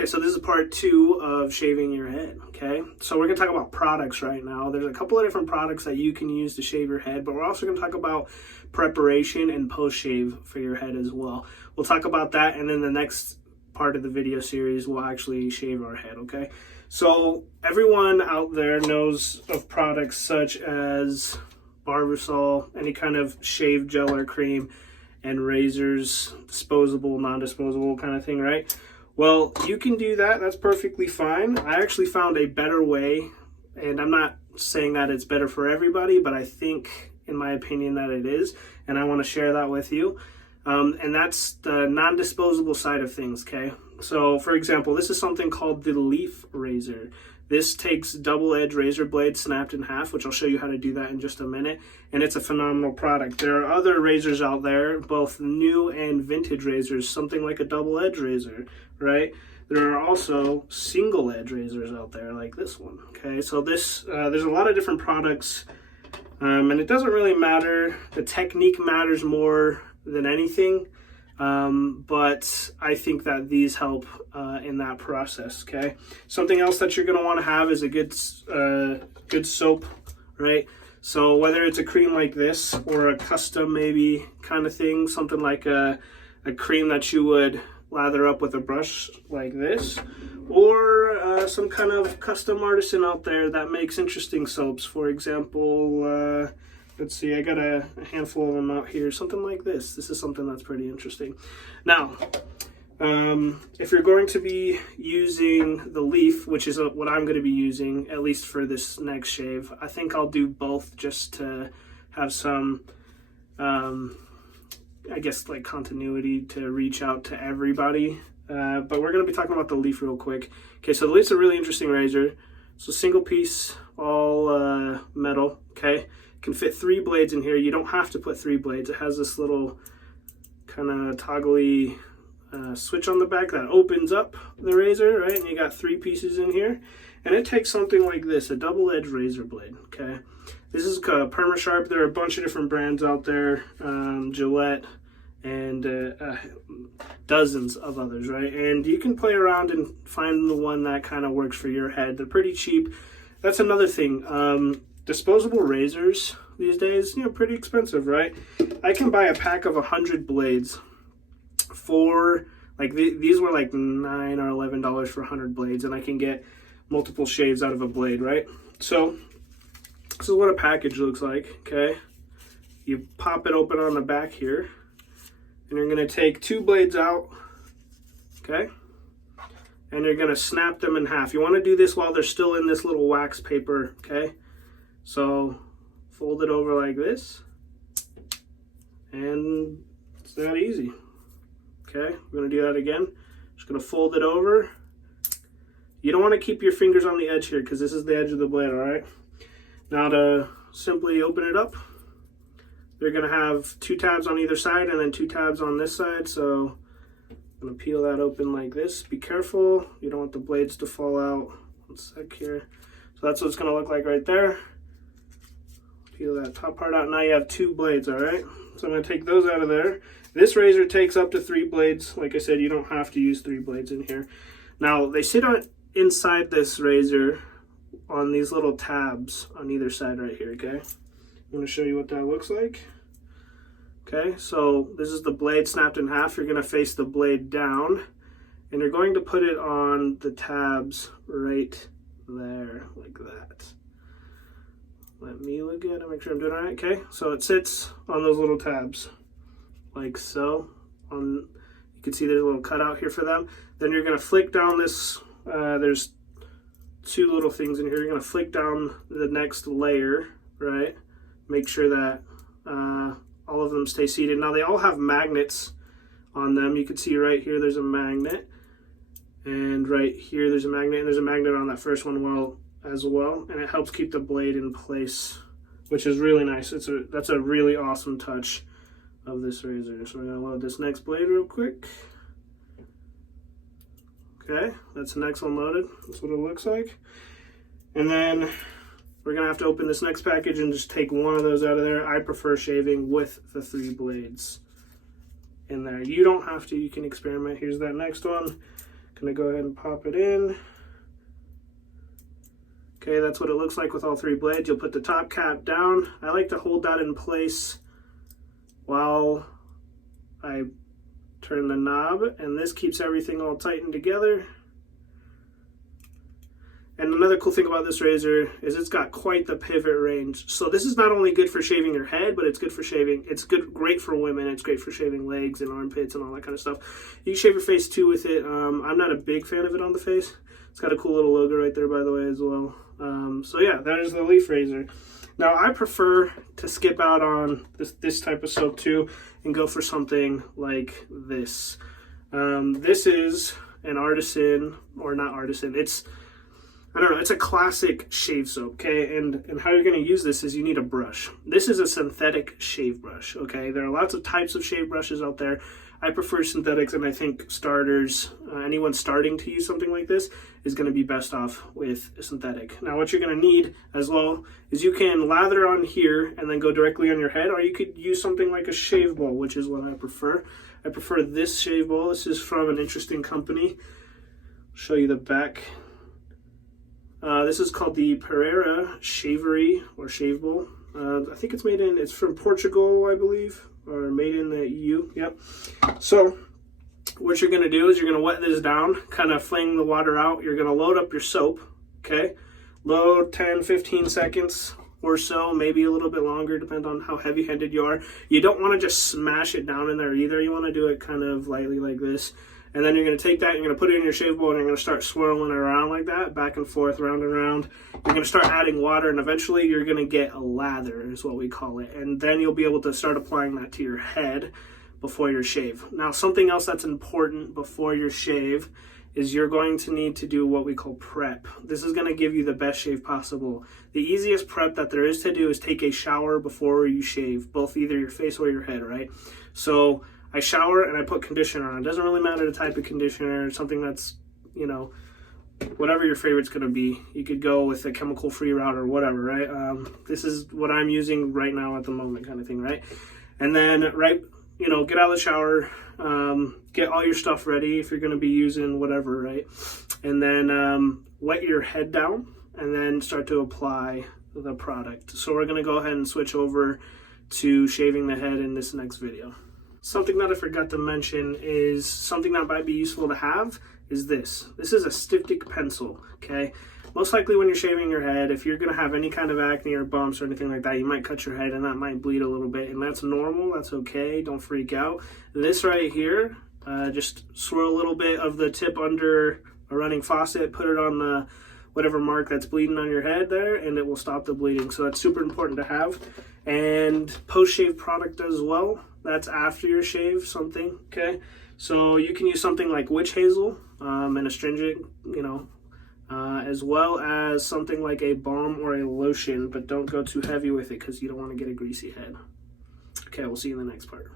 Okay, so this is part 2 of shaving your head, okay? So we're going to talk about products right now. There's a couple of different products that you can use to shave your head, but we're also going to talk about preparation and post-shave for your head as well. We'll talk about that, and then the next part of the video series we'll actually shave our head, okay? So everyone out there knows of products such as Barbasol, any kind of shave gel or cream, and razors, disposable, non-disposable kind of thing, right? Well, you can do that. That's perfectly fine. I actually found a better way, and I'm not saying that it's better for everybody, but I think, in my opinion, that it is, and I want to share that with you. And that's the non-disposable side of things, okay? So, for example, this is something called the Leaf Razor. This takes double-edged razor blades snapped in half, which I'll show you how to do that in just a minute, and it's a phenomenal product. There are other razors out there, both new and vintage razors, something like a double-edged razor, right? There are also single-edge razors out there, like this one, okay? So this, there's a lot of different products, and it doesn't really matter. The technique matters more than anything, but I think that these help in that process, okay? Something else that you're going to want to have is a good soap, right? So whether it's a cream like this or a custom maybe kind of thing, something like a cream that you would lather up with a brush like this, or some kind of custom artisan out there that makes interesting soaps. For example, let's see, I got a handful of them out here. Something like this. This is something that's pretty interesting. Now, if you're going to be using the Leaf, which is what I'm going to be using, at least for this next shave, I think I'll do both just to have some, I guess, like continuity to reach out to everybody. But we're going to be talking about the Leaf real quick. Okay, so the Leaf's a really interesting razor. So single piece, all metal, okay? Can fit 3 blades in here. You don't have to put 3 blades. It has this little kind of toggly switch on the back that opens up the razor, right? And you got 3 pieces in here. And it takes something like this, a double-edged razor blade, okay? This is PermaSharp. There are a bunch of different brands out there, Gillette, and dozens of others, right? And you can play around and find the one that kind of works for your head. They're pretty cheap. That's another thing. Disposable razors these days, pretty expensive, right? I can buy a pack of 100 blades for, like, these were like $9 or $11 for 100 blades, and I can get multiple shaves out of a blade, right? So this is what a package looks like, okay? You pop it open on the back here, and you're going to take 2 blades out, okay? And you're going to snap them in half. You want to do this while they're still in this little wax paper, okay? So fold it over like this, and it's that easy. Okay, we're going to do that again. Just going to fold it over. You don't want to keep your fingers on the edge here because this is the edge of the blade, all right? Now to simply open it up, they're going to have 2 tabs on either side and then 2 tabs on this side. So I'm going to peel that open like this. Be careful. You don't want the blades to fall out. One sec here. So that's what it's going to look like right there. Peel that top part out. Now you have 2 blades, all right? So I'm going to take those out of there. This razor takes up to 3 blades. Like I said, you don't have to use 3 blades in here. Now, they sit inside this razor on these little tabs on either side right here, okay? I'm going to show you what that looks like. Okay, so this is the blade snapped in half. You're going to face the blade down, and you're going to put it on the tabs right there, like that. Let me look at it, make sure I'm doing it right. Okay, so it sits on those little tabs, like so. You can see there's a little cutout here for them. Then you're going to flick down this, there's 2 little things in here. You're going to flick down the next layer, right? Make sure that all of them stay seated. Now they all have magnets on them. You can see right here there's a magnet, and right here there's a magnet, and there's a magnet on that first one as well, and it helps keep the blade in place, which is really nice. That's a really awesome touch of this razor. So we're going to load this next blade real quick. Okay, that's the next one loaded. That's what it looks like. And then we're going to have to open this next package and just take one of those out of there. I prefer shaving with the 3 blades in there. You don't have to. You can experiment. Here's that next one. Gonna go ahead and pop it in. Okay, that's what it looks like with all 3 blades. You'll put the top cap down. I like to hold that in place while I turn the knob, and this keeps everything all tightened together. And another cool thing about this razor is it's got quite the pivot range. So this is not only good for shaving your head, but it's good for shaving, great for women. It's great for shaving legs and armpits and all that kind of stuff. You can shave your face too with it. I'm not a big fan of it on the face. It's got a cool little logo right there, by the way, as well. So yeah, that is the Leaf razor. Now I prefer to skip out on this type of soap too and go for something like this. This is an Artisan, or not Artisan, I don't know, it's a classic shave soap, okay? And how you're going to use this is you need a brush. This is a synthetic shave brush, okay? There are lots of types of shave brushes out there. I prefer synthetics, and I think starters, anyone starting to use something like this is going to be best off with a synthetic. Now, what you're going to need as well is you can lather on here and then go directly on your head, or you could use something like a shave bowl, which is what I prefer. I prefer this shave bowl. This is from an interesting company. I'll show you the back. This is called the Pereira Shavery or Shave Bowl. I think it's from Portugal, I believe, or made in the EU. Yep. So what you're going to do is you're going to wet this down, kind of fling the water out. You're going to load up your soap, okay? Load 10, 15 seconds or so, maybe a little bit longer, depending on how heavy-handed you are. You don't want to just smash it down in there either. You want to do it kind of lightly like this. And then you're going to take that, you're going to put it in your shave bowl, and you're going to start swirling it around like that, back and forth, round and round. You're going to start adding water, and eventually you're going to get a lather, is what we call it. And then you'll be able to start applying that to your head before your shave. Now, something else that's important before your shave is you're going to need to do what we call prep. This is going to give you the best shave possible. The easiest prep that there is to do is take a shower before you shave, both either your face or your head, right? So I shower and I put conditioner on. It doesn't really matter the type of conditioner, something that's, you know, whatever your favorite's going to be. You could go with a chemical-free route or whatever, right? This is what I'm using right now at the moment, kind of thing, right? And then, get out of the shower, get all your stuff ready if you're going to be using whatever, right? And then wet your head down and then start to apply the product. So we're going to go ahead and switch over to shaving the head in this next video. Something that I forgot to mention is something that might be useful to have is this. This is a styptic pencil, okay? Most likely when you're shaving your head, if you're going to have any kind of acne or bumps or anything like that, you might cut your head and that might bleed a little bit, and that's normal. That's okay. Don't freak out. This right here, just swirl a little bit of the tip under a running faucet, put it on the whatever mark that's bleeding on your head there, and it will stop the bleeding. So that's super important to have. And post-shave product as well. That's after your shave, something, okay? So you can use something like witch hazel, an astringent, as well as something like a balm or a lotion, but don't go too heavy with it because you don't want to get a greasy head. Okay, we'll see you in the next part.